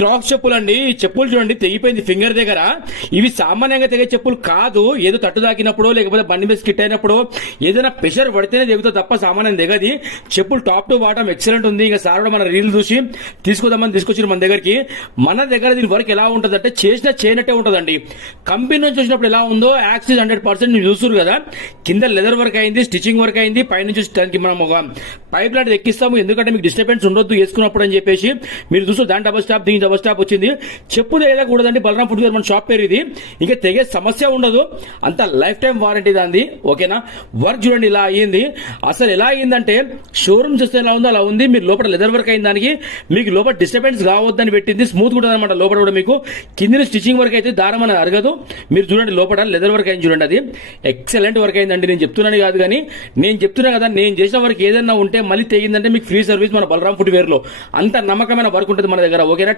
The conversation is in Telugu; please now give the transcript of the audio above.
క్రాక్స్ చెప్పులు అండి. చెప్పులు చూడండి తెగిపోయింది ఫింగర్ దగ్గర. ఇవి సామాన్యంగా తెగే చెప్పులు కాదు. ఏదో తట్టు తాకినప్పుడు లేకపోతే బండి మీద స్కిట్ అయినప్పుడు ఏదైనా ప్రెషర్ పడితేనే తెగుతుంది తప్ప సామాన్యం దిగది. చెప్పులు టాప్ టు బాటం ఎక్సలెంట్ ఉంది. ఇంకా సార్ మన రీల్ చూసి తీసుకుందామని తీసుకొచ్చారు మన దగ్గరికి. మన దగ్గర దీని వర్క్ ఎలా ఉంటుంది అంటే చేయనట్టే ఉంటుందండి. కంపెనీ నుంచి వచ్చినప్పుడు ఎలా ఉందో యాక్సిస్ 100% మీరు చూస్తారు కదా. కింద లెదర్ వర్క్ అయింది, స్టిచింగ్ వర్క్ అయింది. పైనుంచి దానికి మనం ఒక పైప్ లాంటిది ఎక్కిస్తాము, ఎందుకంటే మీకు డిస్టర్బెన్స్ ఉండొద్దు వేసుకున్నప్పుడు అని చెప్పేసి. మీరు చూస్తూ దాని డబల్ స్టాప్ దీని డబల్ స్టాప్ వచ్చింది. చెప్పు తెగకూడదండి. బలరాం ఫుట్వేర్ మన షాప్ పేరు ఇది. ఇంకా తెగే సమస్య ఉండదు. అంత లైఫ్ టైం వారంటీ దాంది. ఓకేనా. వర్క్ చూడండి ఇలా అయ్యింది. అసలు ఎలా అయ్యిందంటే షోరూమ్ చూస్తే ఎలా ఉందో అలా ఉంది. మీరు లోపల లెదర్ వర్క్ అయిన దానికి మీకు లోపల డిస్టర్బెన్స్ కావద్దని పెట్టింది. స్మూత్ ఉంటుంది అనమాట. లోపల కూడా మీకు కింద స్టిచింగ్ వర్క్ అయితే దారం అనేది అరగదు. మీరు చూడండి లోపల లెదర్ వర్క్ అయింది చూడండి. అది ఎక్సలెంట్ వర్క్ అయిందండి. నేను చెప్తున్నాను కాదు కానీ నేను చెప్తున్నా కదా, నేను చేసిన వర్క్ ఏదైనా ఉంటే మళ్ళీ తెగిందంటే మీకు ఫ్రీ సర్వీస్ మన బలరాం ఫుట్వేర్ లో. అంత నమ్మకమైన వర్క్ ఉంటుంది మన దగ్గర. ఓకేనా.